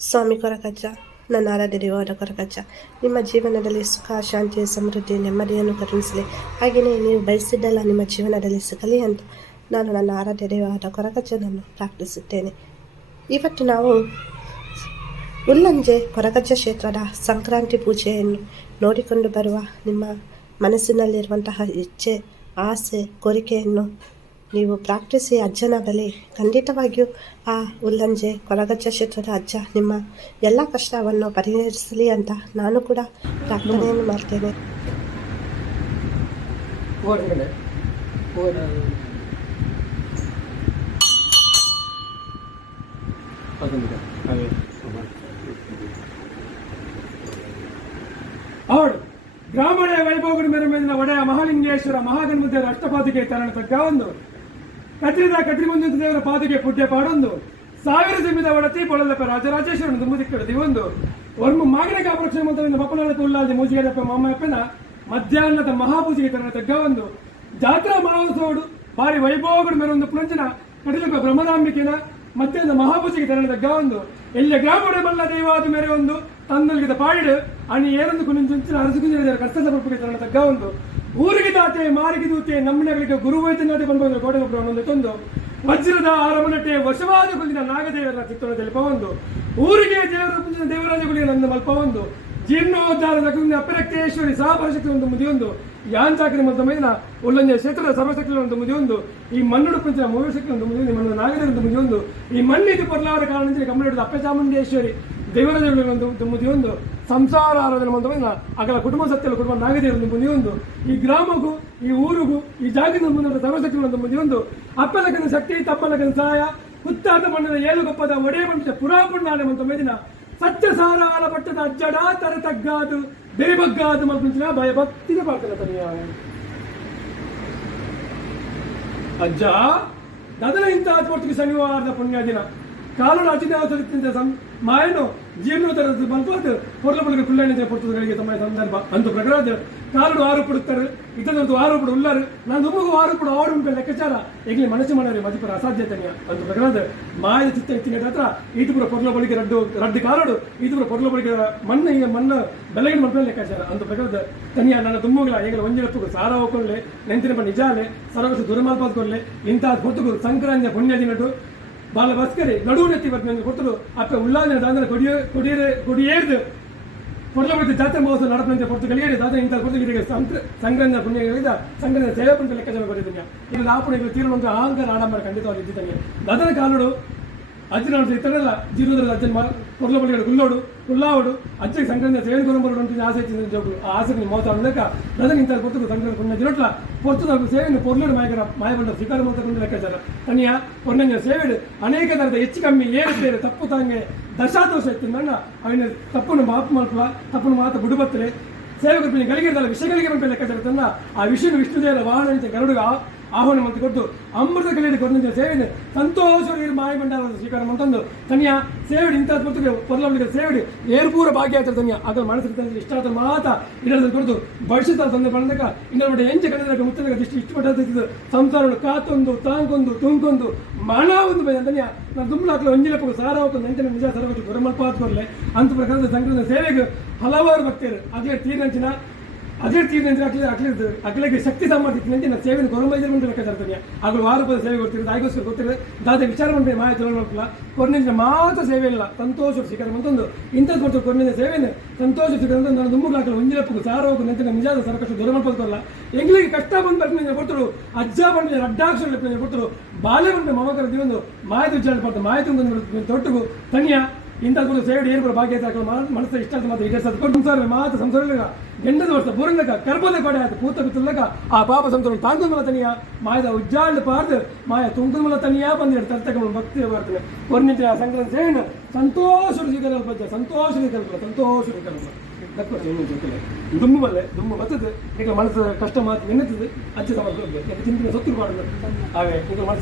ಸ್ವಾಮಿ ಕೊರಕಜ್ಜ, ನನ್ನ ಆರಾಧ್ಯ ದೇವರ ಕೊರಗಜ್ಜ ನಿಮ್ಮ ಜೀವನದಲ್ಲಿ ಸುಖ, ಶಾಂತಿ, ಸಮೃದ್ಧಿ, ನೆಮ್ಮದಿಯನ್ನು ಕರುಣಿಸಲಿ. ಹಾಗೆಯೇ ನೀವು ಬಯಸಿದ್ದೆಲ್ಲ ನಿಮ್ಮ ಜೀವನದಲ್ಲಿ ಸಿಗಲಿ ಅಂತ ನಾನು ನನ್ನ ಆರಾಧ್ಯ ದೇವಾದ ಕೊರಗಜ್ಜನನ್ನು ಪ್ರಾರ್ಥಿಸುತ್ತೇನೆ. ಇವತ್ತು ನಾವು ಉಲ್ಲಂಜೆ ಕೊರಗಜ್ಜ ಕ್ಷೇತ್ರದ ಸಂಕ್ರಾಂತಿ ಪೂಜೆಯನ್ನು ನೋಡಿಕೊಂಡು ಬರುವ ನಿಮ್ಮ ಮನಸ್ಸಿನಲ್ಲಿರುವಂತಹ ಇಚ್ಛೆ, ಆಸೆ, ಕೋರಿಕೆಯನ್ನು ನೀವು ಪ್ರಾಕ್ಟಿಸಿ ಅಜ್ಜನ ಬಳಿ ಖಂಡಿತವಾಗಿಯೂ ಆ ಉಲ್ಲಂಜೆ ಕೊರಗಜ್ಜ ಕ್ಷೇತ್ರದ ಅಜ್ಜ ನಿಮ್ಮ ಎಲ್ಲ ಕಷ್ಟವನ್ನು ಪರಿಹರಿಸಲಿ ಅಂತ ನಾನು ಕೂಡ ಪ್ರಾರ್ಥನೆಯನ್ನು ಮಾಡ್ತೇನೆ. ಬ್ರಾಹ್ಮಣ ವೈಭವಗಳ ಮೇಲೆ ಮೇಲಿನ ಒಡೆಯ ಮಹಾಲಿಂಗೇಶ್ವರ ಮಹಾಗಣಪತಿಯವರ ಅಷ್ಟಪಾದಿಗೆ ತರಣ ತಗ್ಗ ಒಂದು. ಕತ್ರಿದ ಕತ್ರಿ ಮುಂದಿನ ದೇವರ ಪಾದಿಗೆ ಪುಟ್ಟೆ ಪಾಡೊಂದು. ಸಾವಿರ ಜಮೀದ ಒಡತಿ ಪೊಳಲಪ್ಪ ರಾಜರಾಜೇಶ್ವರನ ದುಮ್ಮದಿಕ್ಕಡದಿ ಒಂದು. ವರ್ಮ ಮಾಗಿನ ಕಾಪರಕ್ಷಣ ಮಂತ್ರದಿಂದ ಮಕ್ಕಳ ತುಳ್ಳಾದಿ ಮೂಜಿಗೆದಪ್ಪ ಮಾಮಪ್ಪನ ಮಧ್ಯಾಹ್ನದ ಮಹಾಪೂಜೆಗೆ ತರಣ ತಗ್ಗ ಒಂದು. ಜಾತ್ರಾ ಮಹೋತ್ಸವಡು ಭಾರಿ ವೈಭವಗಳ ಮೇಲೆ ಒಂದು ಪುಣಂಚಿನ ಕಡಿಲುಕ ಬ್ರಹ್ಮನಾಂಬಿಕೆನ ಮಧ್ಯಾಹ್ನದ ಮಹಾಪೂಜೆಗೆ ತನ್ನ ತಗ್ಗ ಒಂದು. ಎಲ್ಲ ಗ್ರಾಮಡ ಬಲ್ಲ ದೈವಾದ ಮೇರೆ ಒಂದು ತಂದಲ್ಗಿದ ಪಾಡಿಡು ಅಣ್ಣ ಏರೊಂದು ಕುಣಿಂಚಿನ ಅರಸುಕುಂಜಿನ ಕಷ್ಟದ ಬಪ್ಪಗೆ ತನ್ನ ತಗ್ಗ ಒಂದು. ಊರಿಗೆ ದಾತೆ ಮಾರಿಗೆ ದೂತೆ, ನಮ್ಮನೆಗಳಿಗೆ ಗುರು ವೈದ್ಯನಾಥಿ ಬಂದು ಗೋಡೆ ಒಬ್ಬರು ಅನ್ನೊಂದು ತಂದು, ವಜ್ರದ ಆರಮನಟೆ ವಶವಾದ ಕುಂದಿನ ನಾಗದೇವರ ಚಿತ್ರಣದಲ್ಲಿ ಪವಂದು ಊರಿಗೆ ದೇವರ ಕುಂದಿನ ದೇವರಾಜ ಗುಳಿಯ ನನ್ನ ಮಲ್ಪ ಒಂದು ಜೀರ್ಣೋದ್ಧಾರದ ಕುಂದಿನ ಅಪರಕ್ತೇಶ್ವರಿ ಸಹಪರಶಕ್ತಿ ಒಂದು ಮುದಿಯೊಂದು ಯಾಂಚಾಕ್ರಿ ಮತ್ತು ಮೇಲಿನ ಉಲ್ಲಂಜ ಕ್ಷೇತ್ರದ ಸರ್ವಶಕ್ತಿ ಒಂದು ಮುದಿಯೊಂದು ಈ ಮಣ್ಣು ಪಂಚನ ಮೂರು ಮೂವಶಕ್ತಿ ಒಂದು ಮುದಿಯೊಂದು ಮಣ್ಣು ನಾಗದೇವರ ಒಂದು ಮುದಿಯೊಂದು ಈ ಮಣ್ಣಿಗೆ ಪರ್ಲಾದ ಕಾರಣದಿಂದ ಕಮ್ಮಡಿದ ಚಾಮುಂಡೇಶ್ವರಿ ದೇವರಾಜ ಒಂದು ಸಂಸಾರ ಆರಾಧನೆ ಮಾಡುವ ಅಗಲ ಕುಟುಂಬ ಸತ್ಯ ಕುಟುಂಬ ನಾಗದೇವ ಒಂದು. ಈ ಗ್ರಾಮಗೂ ಈ ಊರಿಗೂ, ಈ ಜಾಗದ ಮುಂದೆ ಸರ್ವಶಕ್ತಿ ಒಂದು. ಮುದಿಯೊಂದು ಅಪ್ಪಲಕನ ಶಕ್ತಿ, ತಪ್ಪಲಕನ ಸಹಾಯ, ಹುತ್ತಾದ ಮಣ್ಣದ ಏಳುಗೊಪ್ಪದ ಒಡೆ ವಂಶ ಪುರಾಪುಣ್ಣಾನೆ ಮಂತ ಮೇದಿನ ಸತ್ಯ ಸಾರಾಲ ಪಟ್ಟದ ಅಜ್ಜಡ ತರ ತಗ್ಗಾದು, ಬೇಬಗ್ಗಾದು ಮಂತ್ರ ಭಯ ಪಾಕಲ ತನಿಯ. ಅಜ್ಜ, ದದನ ಇಂತಹ ಶನಿವಾರದ ಪುಣ್ಯ ದಿನ. ಕಾಲು ಅಚಿದಾವತರಿಕ್ಕಿಂತ ಸಂ ಮಾಯನು ಜೀರ್ಣೋದ್ಧರದ್ದು ಬಂತು. ಪೊರ್ಲ ಪೊಲಗ ಕುಳ್ಳಾಣಿದ ಪೊರ್ತಗಳಿಗೆ ತಮ್ಮ ಸಂದರ್ಭ. ಅಂತು ಪ್ರಕಾರದ ಕಾಲು ಆರು ಪಡುತ್ತಾರೆ ಇದನ್ನೊಂದು ಆರು ಪುಡು ಉಳ್ಳಾರು. ನಾನು ನಮಗೂ ಆರು ಪಡು ಆರು ಉಂಟು ಲೆಕ್ಕಾಚಾರ ಈಗಲೇ ಮನಸ್ಸು ಮಾಡರಿ ಮದಿಪರ ಅಸಾಧ್ಯತೆಯ ಅಂತು ಪ್ರಕಾರದ ಮಾಯದ ಚಿತ್ತ ಇತ್ತಿನ ಹತ್ರ ಈತುಪುರ ಪೊರ್ಲ ಬಳಿಗೆ ರಡ್ಡು ರಡ್ಡು ಕಾಲಡು ಈತುಪುರ ಪೊರ್ಲ ಬಳಿಗೆ ಮಣ್ಣು ಈಗ ಮಣ್ಣು ಬೆಳಗಿನ ಮಕ್ಕಳ ಲೆಕ್ಕಾಚಾರ. ಅಂತು ಪ್ರಕಾರದ ತನಿಯ, ನನ್ನ ತುಂಬುಗಳ ಈಗ ಒಂಜಿರಪ್ಪು ಸಾರ ಹೋಗ್ಕೊಳ್ಳೆ ನೆಂತಿನ ನಿಜಾಲೆ ಸರವತ್ತು ದುರ್ಮಾಲ್ಪಾದ್ಕೊಳ್ಳೆ ಇಂತಹ ಹೊತ್ತುಗಳು, ಸಂಕ್ರಾಂತಿಯ ಪುಣ್ಯ ದಿನಟ್ಟು ಬಾಲ ನಡುವನೆತ್ತಿ ಬರ್ತೀನಿ ಕೊಟ್ಟರು ಅಪ್ಪ ಉಳ್ಳಾದಿನ ದಾಂಧನ ಕೊಡಿಯ ಕೊಡಿಯರೆ ಕೊಡಿಯೇರ್ದು ಕೊಡಲಬಡಿ ಜಾತ್ರೆ ಮಹೋತ್ಸವ ನಡಪಂತೆ ಕೊಡ್ತು ಗಳಿಗೆರೆ ದಾದ ಇಂಥ ಕೊಟ್ಟು ಇದಕ್ಕೆ ಪುಣ್ಯ ಪುಣ್ಯಗಳಿಂದ ಸಂಗ್ರಹ ಸೇವೆ ಪುಣ್ಯ ಲೆಕ್ಕಾಚಾರ ಕೊಟ್ಟಿದ್ದೀನಿ. ಈಗ ಲಾಪಣಿಗಳು ತೀರ್ಮಾನ ಅಹಂಕಾರ ಆಡಂಬರ ಖಂಡಿತವಾಗಿ ಇದ್ದಿದ್ದಾನೆ ದಾದನ ಕಾಲಡು ಅಜ್ಜನ ಇತರೆಲ್ಲ ಜೀರೋದ್ರಲ್ಲಿ ಅಜ್ಜನ ಮರ ಕೊರ್ಲ ಬಳಿಗಳು ಗುಲ್ಲೋಡು ಕುಲ್ಲಾವಡು ಅಜ್ಜಿಗೆ ಸಂಕ್ರಾಂತಿ ಸೇವೆ ಕೊರಂಬರು ಅಂತ ಆಸೆ ಇಚ್ಚಿನ ಜೋಗುಲು ಆ ಆಸೆ ಮೋತ ಅನ್ನಕ ದದನ ಇಂಥ ಕೊಟ್ಟು ಸಂಕ್ರಾಂತಿ ಪುಣ್ಯ ದಿನಟ್ಲ ಪೊರ್ತದ ಸೇವೆಯನ್ನು ಪೊರ್ಲುಡು ಮಾಯಕರ ಮಾಯಬಂಡ ಸ್ವೀಕಾರ ಮಾಡ್ತಕೊಂಡು ಲೆಕ್ಕಾಚಾರ ತನಿಯ ಪೊನ್ನಂಜ ಸೇವೆಡು ಅನೇಕ ತರದ ಹೆಚ್ಚು ಕಮ್ಮಿ ಏರುತ್ತೇನೆ ತಪ್ಪು ತಾಂಗೆ ದಶಾದೋಷ ಇತ್ತು ನನ್ನ ಅವನ ತಪ್ಪನ್ನು ಮಾತು ಮಾಡ್ಕಲ ತಪ್ಪನ್ನು ಮಾತು ಬಿಡುಬತ್ತರೆ ಸೇವಕರು ಗಳಿಗೆದಲ್ಲ ವಿಷಯಗಳಿಗೆ ಬಂದ ಲೆಕ್ಕಾಚಾರ ತನ್ನ ಆ ವಿಷಯ ವಿಷ್ಣುದೇವರ ವಾಹನ ಅಂತ ಗರುಡುಗ ಆಹ್ವಾನ ಮಂತ್ ಕೊಟ್ಟು ಅಮೃತ ಕಲೆಯಲ್ಲಿ ಕೊಟ್ಟಿದ್ದ ಸೇವೆನೆ ಸಂತೋಷವಾಗಿ ಮಾಯ ಭಂಡಾರದ ಸ್ವೀಕಾರ ಮಂತಂದು ತನಿಯ ಸೇವೆಡಿ, ಇಂಥ ಪುಸ್ತಕ ಪೊದಲವಳಿಗೆ ಸೇವೆಡಿ, ಏರ್ಪೂರ ಭಾಗ್ಯ ಆಯ್ತು ತನಿಯ ಅದರ ಮನಸ್ಸಿಗೆ ಇಷ್ಟ ಆದ ಮಾತ ಇಡೋದನ್ನು ಕೊಡ್ತು ಭವಿಷ್ಯದ ತಂದೆ ಬಂದಾಗ ಇನ್ನೊಂದು ಎಂಚ ಕನ್ನಡ ಮುತ್ತದಾಗ ದೃಷ್ಟಿ ಇಷ್ಟು ಪಟ್ಟಿದ್ದು ಸಂಸಾರ ಕಾತೊಂದು, ತಾಂಗೊಂದು, ತುಂಗೊಂದು, ಮಣ ಒಂದು ಬೈ ತನಿಯ ನಾನು ತುಂಬ ಹಾಕಲು ಒಂಜಿಲಪ್ಪ ಸಾರ ಹೋಗ್ತು ನೆಂಚಿನ ನಿಜ ಸರ್ವತ್ತು ಗುರಮಲ್ಪಾತ್ ಕೊರಲೆ ಅಂತ ಪ್ರಕಾರದ ಸಂಘದ ಸೇವೆಗೆ ಹಲವಾರು ಭಕ್ತಿಯರು. ಅದೇ ತೀರಂಚಿನ ಅದೇ ತೀರ್ನಂದ್ರೆ ಅಕ್ಲಿ ಅಕ್ಲಿದ್ದು ಅಕ್ಲಿಗೆ ಶಕ್ತಿ ಸಾಮರ್ಥ್ಯ ನಂಗೆ ನಾನು ಸೇವೆಯನ್ನು ಕೊರಮೈಜರ್ ಲೆಕ್ಕ ಲೆಕ್ಕಾಚಾರ್ತಾನೆ ಆಗಲು ವಾರ ರೂಪಾಯಿ ಸೇವೆ ಗೊತ್ತಿರೋದು ಆಗೋಸ್ಕರ ಗೊತ್ತಿರೋದು ದಾದ ವಿಚಾರ ಮಂತ್ರಿ ಮಾಯ ತಿಳ್ಕೊಳ್ಳಲ್ಲ ಕೊರ್ನಿಂದ ಮಾತ್ರ ಸೇವೆ ಇಲ್ಲ. ಸಂತೋಷ ಸಿಕ್ಕರೆ ಮತ್ತೊಂದು. ಇಂಥದ್ದು ಕೊಡ್ತಾರೆ ಕೊರ್ನಿಂದ ಸೇವೆಯನ್ನು. ಸಂತೋಷ ಸಿಕ್ಕರೆ ಅಂತ ನಾನು ದುಮ್ಮು ಹಾಕಲು ಒಂಜಿಲಪ್ಪು ಸಾರ ಹೋಗು ನಂತರ ನಿಜಾದ ಸರಕಷ್ಟು ದೂರ ಮಾಡ್ಕೊಳ್ತಲ್ಲ ಎಂಗ್ಲಿಗೆ ಕಷ್ಟ ಬಂದು ಬರ್ತೀನಿ ಕೊಟ್ಟರು ಅಜ್ಜ ಬಂದ ಅಡ್ಡಾಕ್ಷರ ಕೊಟ್ಟರು ಬಾಲ್ಯ ಬಂದು ಮಮಕರ ದಿವೊಂದು ಮಾಹಿತಿ ವಿಚಾರ ಪಡ್ತಾರೆ ಮಾಹಿತಿ ಒಂದು ತೊಟ್ಟಿಗೂ ತನಿಯ ಇಂಥ ಸೇಡ್ ಸೇವೆ ಏನು ಭಾಗ್ಯ ಮನಸ್ಸು ಇಷ್ಟ ಮಾತ್ರ ಈಗ ಸತ್ಕೊಂಡು ಸಂಸಾರ ಮಾತು ಸಂಸಾರ ಗಂಡದ ವರ್ಷ ಬುರಂಗಕ ಕರ್ಬದ ಕಡೆ ಆಯ್ತು, ಕೂತ ಬಿತ್ತಲಕ ಆ ಪಾಪ ಸಂಸಾರ ತಾಂಗುಮಲ ತನಿಯ ಮಾಯದ ಉಜ್ಜಾಳ ಪಾರ್ದು ಮಾಯ ತುಂಗುಮಲ ತನಿಯ ಬಂದಿರ ತರ್ತಕ ಭಕ್ತಿ ಬರ್ತದೆ ಪೂರ್ಣಿತ ಆ ಸಂಕ್ರಾಂತಿ ಸೇಣ ಸಂತೋಷ ಸ್ವೀಕಾರ ಪದ್ಯ ಸಂತೋಷ ಕಲ್ಪ ಸಂತೋಷ ಸ್ವೀಕಾರ ದುಮ್ಮು ಮಲ್ಲೆ ದುಮ್ಮು ಬರ್ತದೆ ಈಗ ಮನಸ್ಸು ಕಷ್ಟ ಮಾತು ಎನ್ನುತ್ತದೆ. ಅಜ್ಜ ಸಮಸ್ಯೆ ಚಿಂತನೆ ಸೊತ್ತು ಮಾಡುದು ಹಾಗೆ ಈಗ ಮನಸ್ಸು